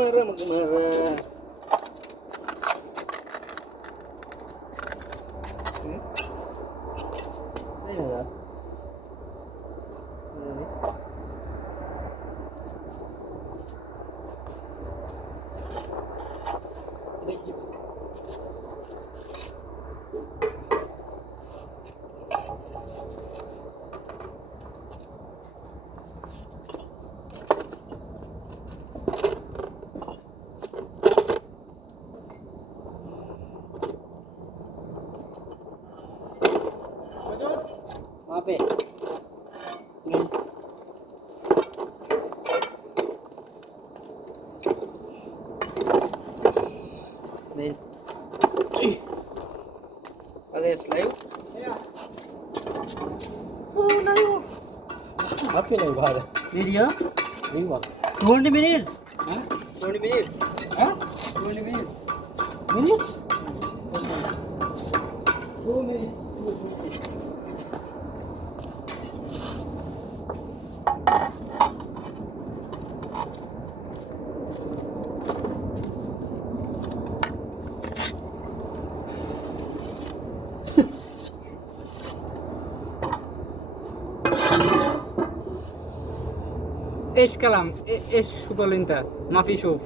magmara. Ayun na. Mape. Tingin. Then. Are live? Yeah. Oh, live. Happy live, bhai. Video? Video. 20 minutes. Huh? 20 minutes. Huh? 20 minutes. Minutes? 2 minutes. 2 minutes. ايش كلام ايش تقول انت ما في شوف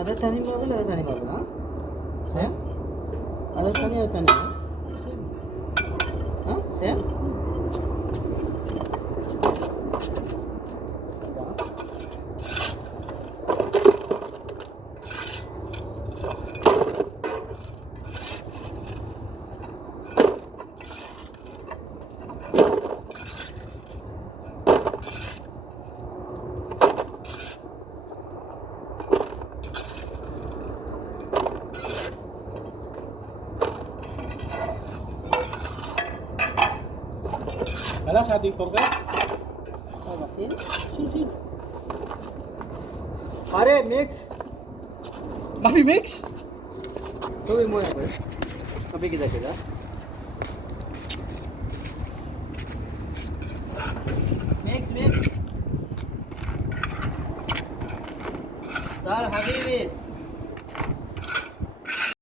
Ada tani babu, ada tani babu, na? Same? Ada tani, Huh? Same? خلاص هاتي فرقة Sin. Are mix. ما في ميكس तो भी मोया पर. अभी किधर चला? Mix. Sir, happy with.